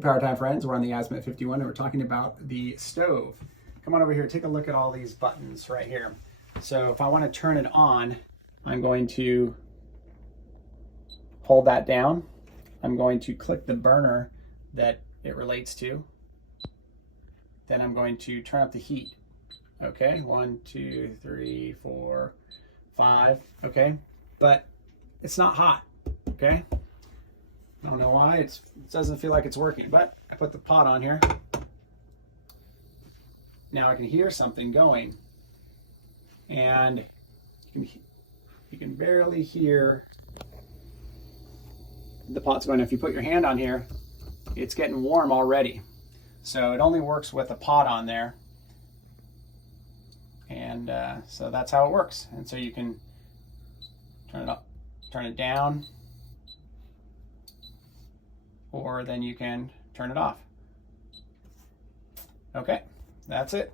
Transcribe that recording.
Hey, Power Time friends, we're on the Azimuth 51 and we're talking about the stove. Come on over here, take a look at all these buttons right here. So if I want to turn it on, I'm going to hold that down. I'm going to click the burner that it relates to. Then I'm going to turn up the heat. Okay, 1, 2, 3, 4, 5. Okay, but it's not hot. Okay. I don't know why, it doesn't feel like it's working, but I put the pot on here. Now I can hear something going, and you can barely hear the pot's going. If you put your hand on here, it's getting warm already. So it only works with a pot on there, and so that's how it works. And so you can turn it up, turn it down, or then you can turn it off. Okay, that's it.